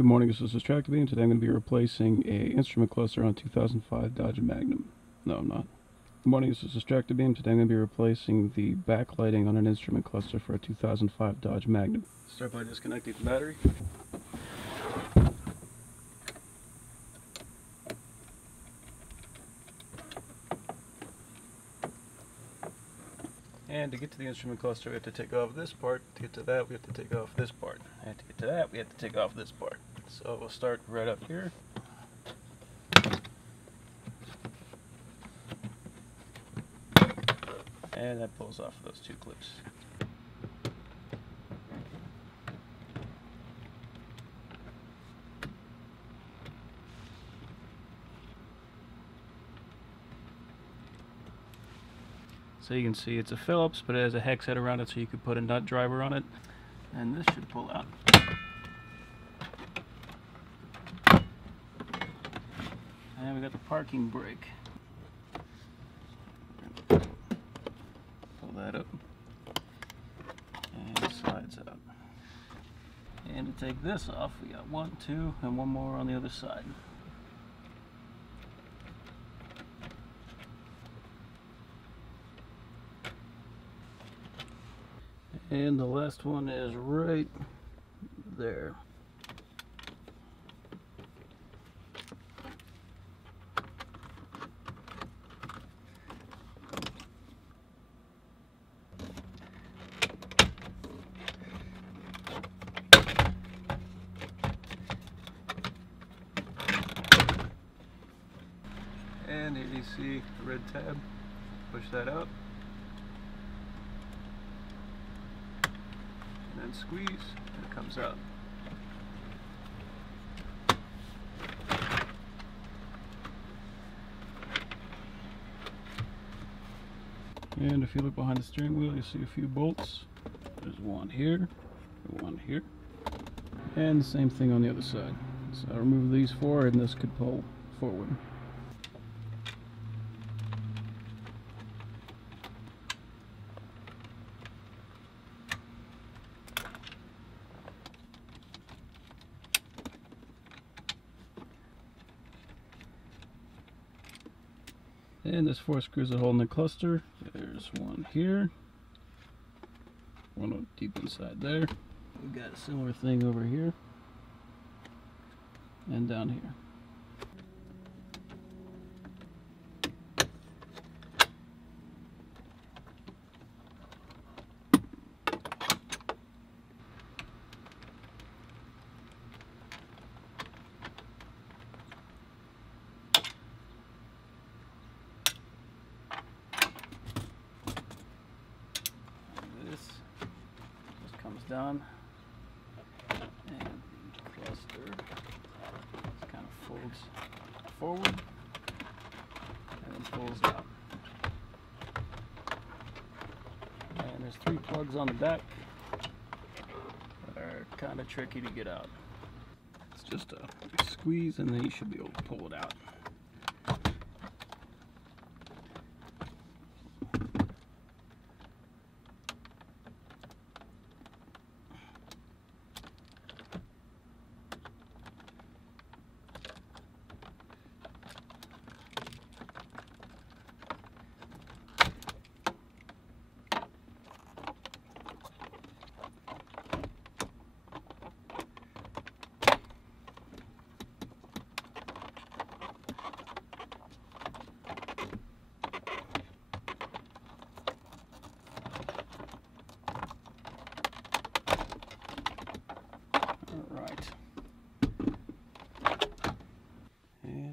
Good morning, this is Tractor Beam. Today I'm going to be replacing a instrument cluster on 2005 Dodge Magnum. No, I'm not. Good morning, this is Tractor Beam. Today I'm going to be replacing the backlighting on an instrument cluster for a 2005 Dodge Magnum. Start by disconnecting the battery. And to get to the instrument cluster, we have to take off this part. To get to that, we have to take off this part. And to get to that, we have to take off this part. So we'll start right up here. And that pulls off those two clips. So you can see it's a Phillips, but it has a hex head around it, so you could put a nut driver on it. And this should pull out. And we got the parking brake. Pull that up. And it slides out. And to take this off, we got 1, 2, and one more on the other side. And the last one is right there. And here you see the red tab. Push that out. And then squeeze, and it comes out. And if you look behind the steering wheel, you see a few bolts. There's one here, and the same thing on the other side. So I'll remove these four, and this could pull forward. And there's 4 screws that hold in the cluster. There's one here, one deep inside there. We've got a similar thing over here and down here. Down, and the cluster just kind of folds forward and then pulls out. And there's 3 plugs on the back that are kind of tricky to get out. It's just a squeeze and then you should be able to pull it out.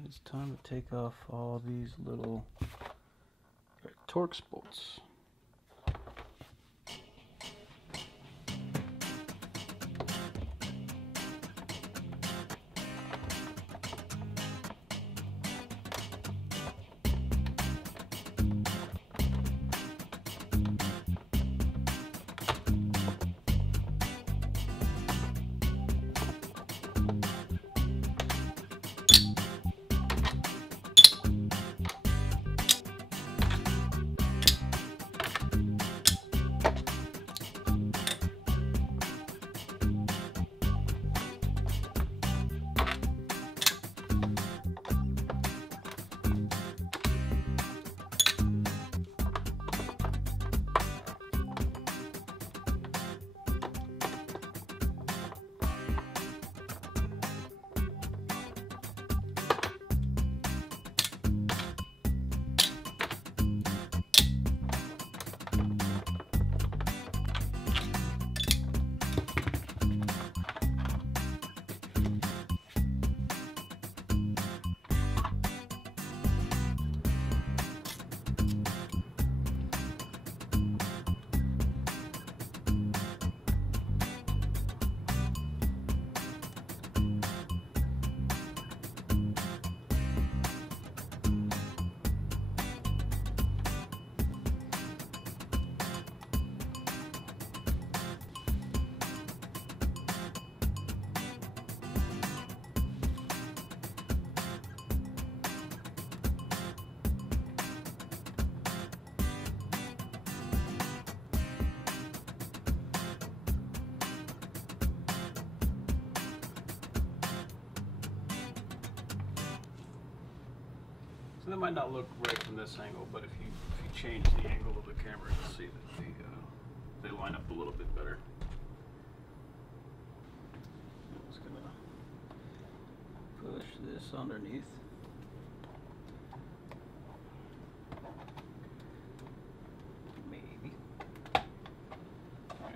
It's time to take off all these little Torx bolts. So that might not look right from this angle, but if you change the angle of the camera, you'll see that they line up a little bit better. I'm just gonna push this underneath. Maybe. All right.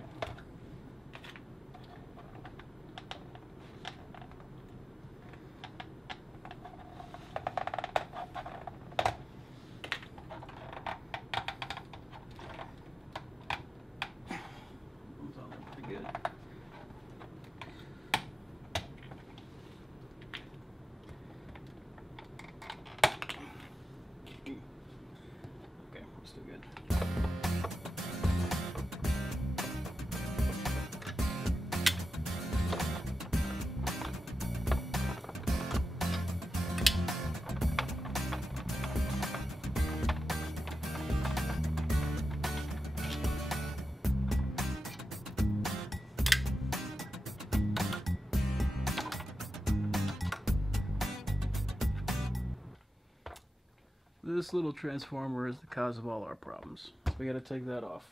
This little transformer is the cause of all our problems. We gotta take that off.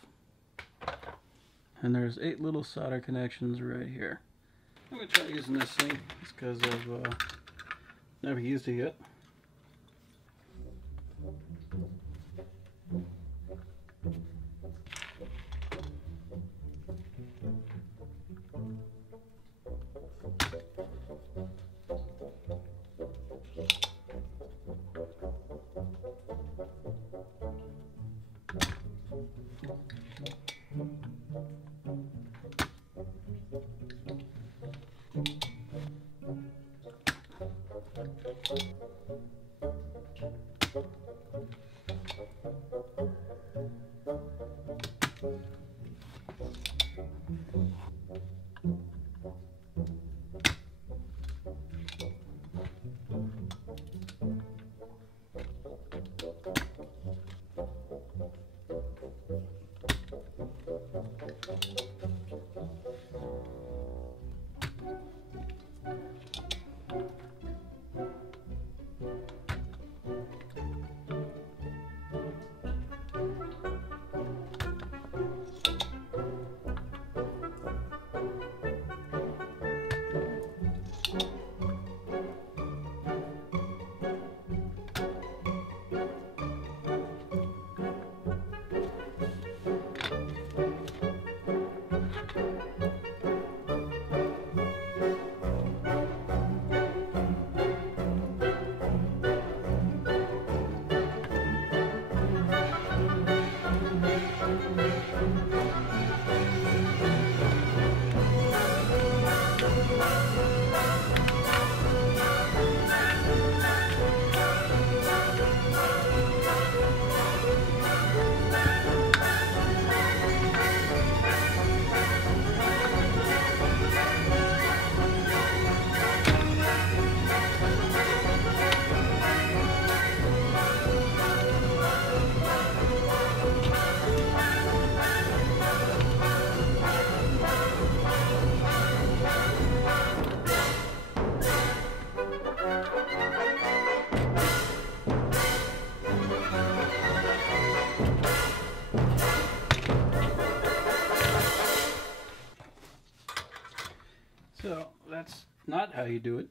And there's 8 little solder connections right here. I'm gonna try using this thing just because I've never used it yet. So that's not how you do it.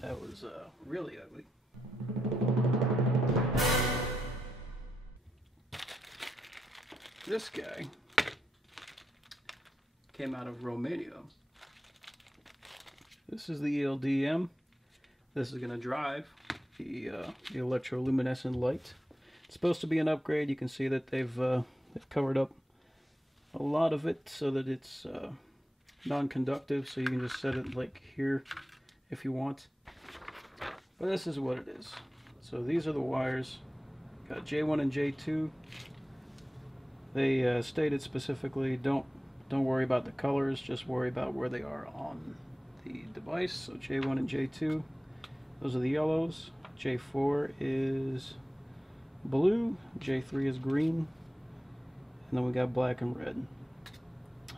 That was really ugly. This guy came out of Romania. This is the ELD-M. This is going to drive the electroluminescent light. It's supposed to be an upgrade. You can see that they've covered up a lot of it so that it's non-conductive, so you can just set it like here if you want. But this is what it is. So these are the wires. Got J1 and J2. They stated specifically, don't worry about the colors, just worry about where they are on the device. So J1 and J2, those are the yellows. J4 is blue, J3 is green, and then we got black and red.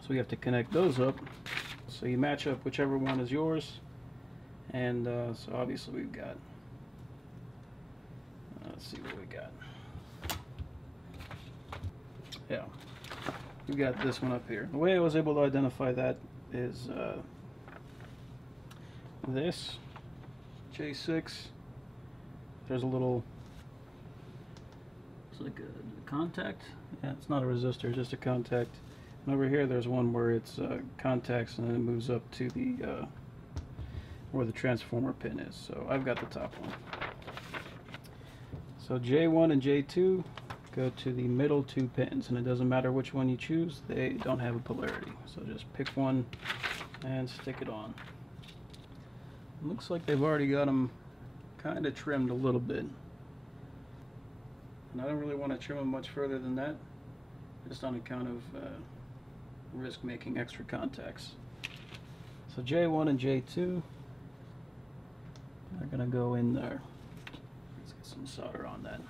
So we have to connect those up. So you match up whichever one is yours. And so obviously we've got let's see what we got. Yeah, we got this one up here. The way I was able to identify that is this J6. There's a little, it's like a contact. Yeah, it's not a resistor, it's just a contact. And over here there's one where it's contacts and then it moves up to the where the transformer pin is. So I've got the top one. So J1 and J2 go to the middle two pins, and it doesn't matter which one you choose, they don't have a polarity. So just pick one and stick it on. It looks like they've already got them kind of trimmed a little bit. And I don't really want to trim them much further than that, just on account of risk making extra contacts. So J1 and J2 are going to go in there. Let's get some solder on that.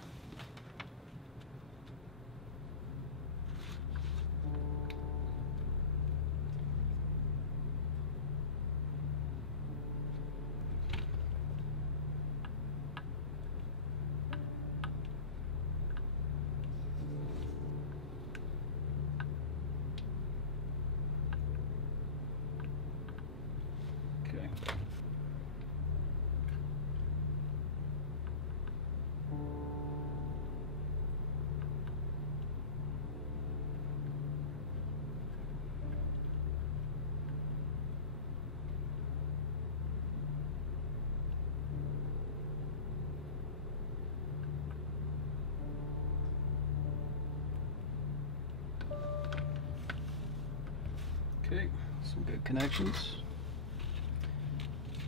Okay, some good connections.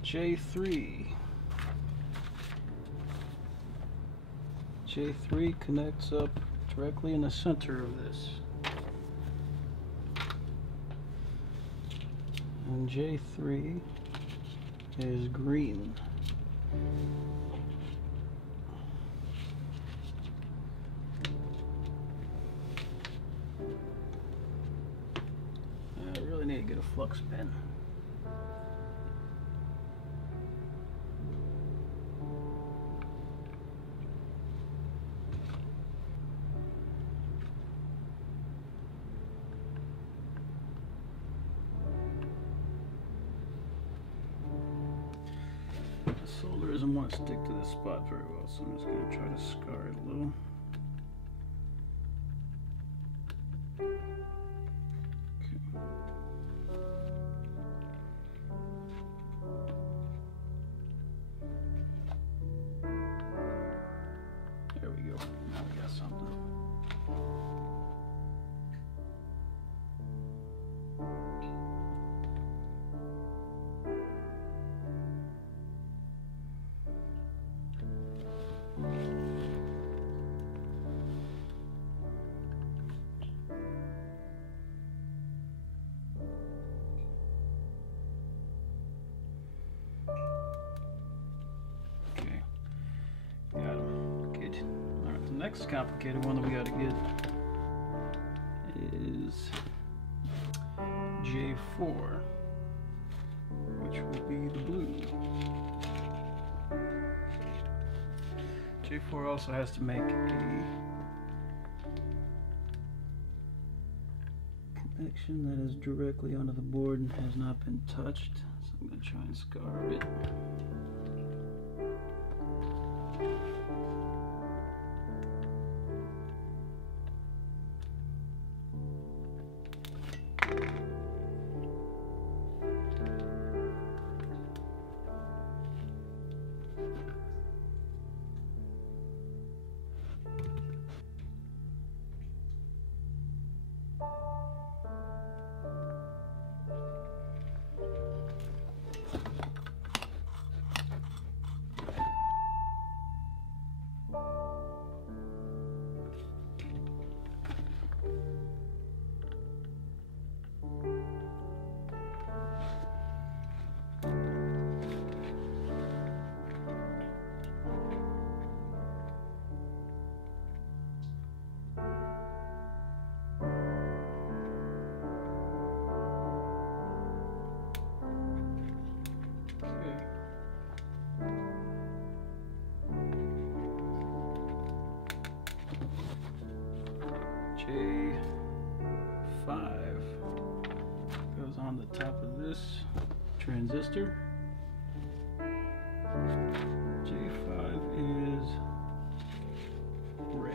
J3. J3 connects up directly in the center of this. And J3 is green. Need to get a flux pen. The solder doesn't want to stick to this spot very well, so I'm just going to try to scar it a little. Next complicated one that we got to get is J4, which will be the blue. J4 also has to make a connection that is directly onto the board and has not been touched, so I'm going to try and scar it. transistor. J5 is red.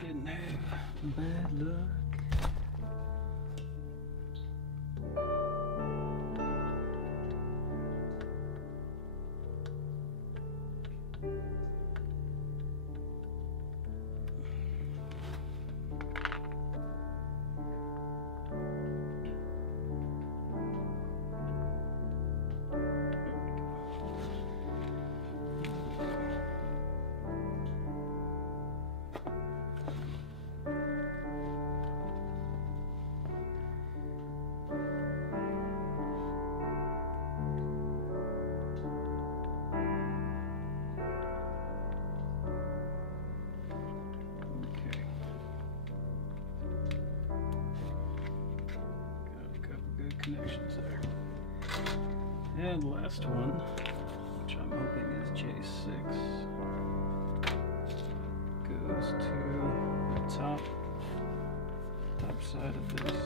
Didn't have bad luck. Connections there. And last one, which I'm hoping is J6, goes to the top side of this.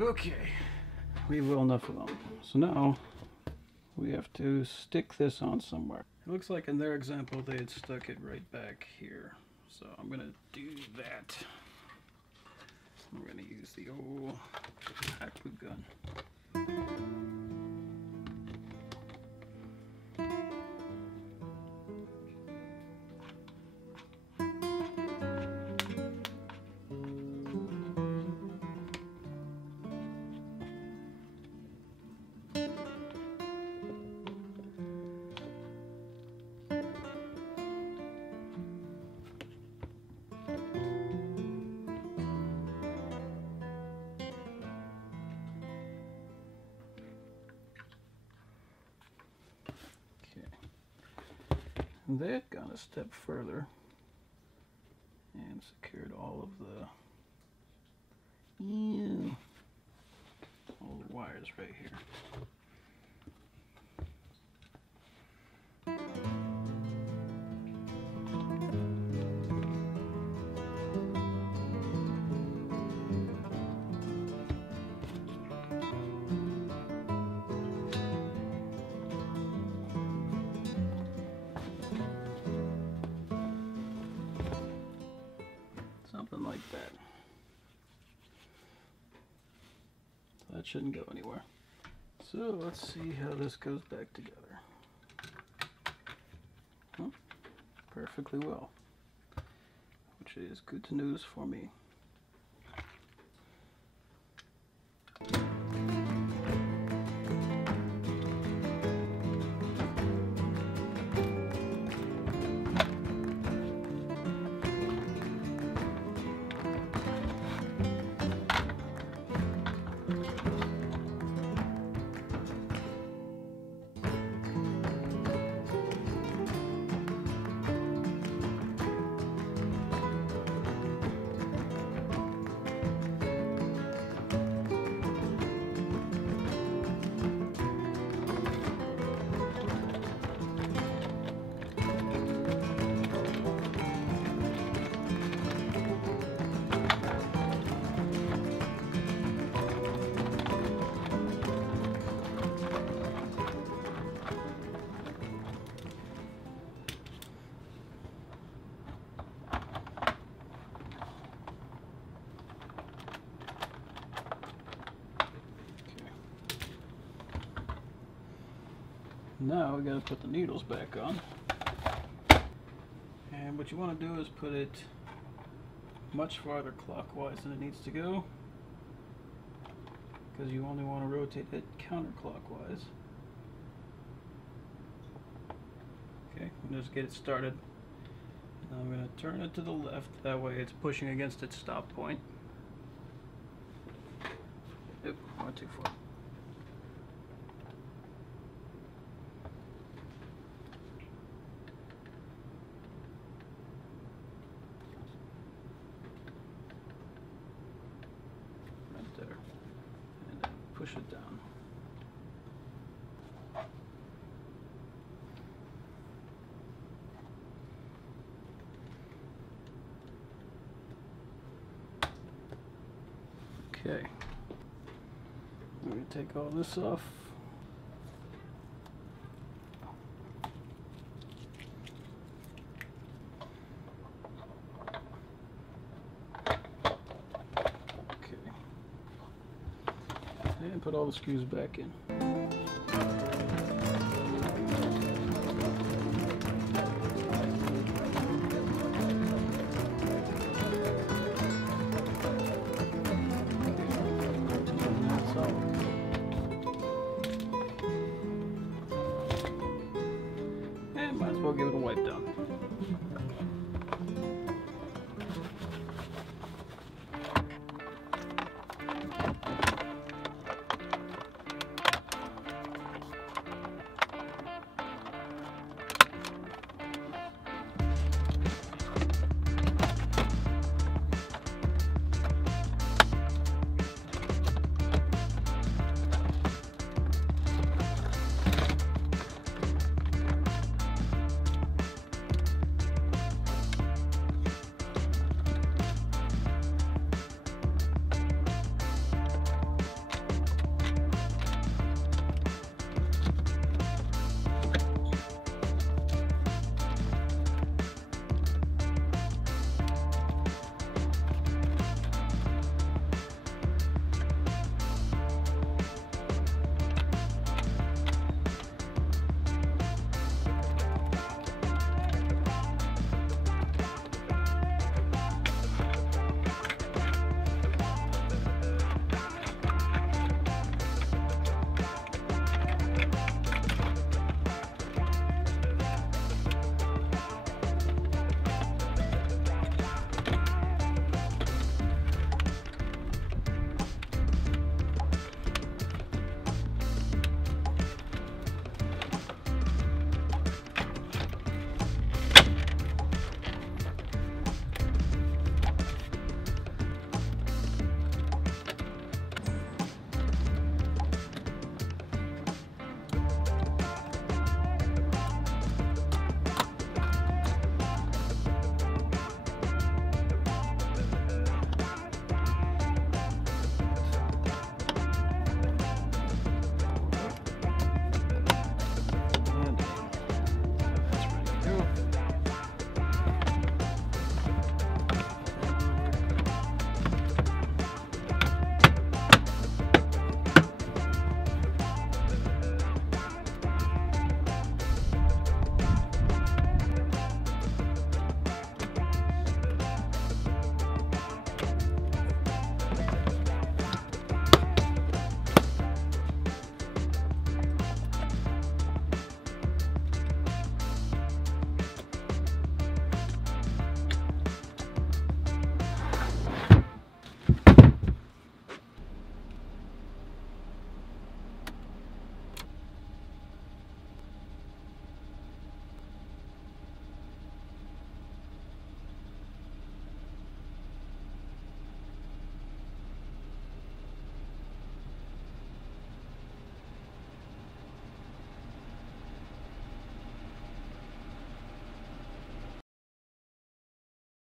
Okay, we have well enough of them. So now we have to stick this on somewhere. It looks like in their example they had stuck it right back here. So I'm gonna do that. I'm gonna use the old Hakko gun. They had gone a step further and secured all of the wires right here. Something like that. So that shouldn't go anywhere. So let's see how this goes back together. Perfectly well, which is good news for me. Now we gotta put the needles back on. And what you want to do is put it much farther clockwise than it needs to go, because you only want to rotate it counterclockwise. Okay, just get it started. Now I'm going to turn it to the left, that way it's pushing against its stop point. Oop, went too far. Right there. And then push it down. Okay, I'm going to take all this off. Okay, and put all the screws back in.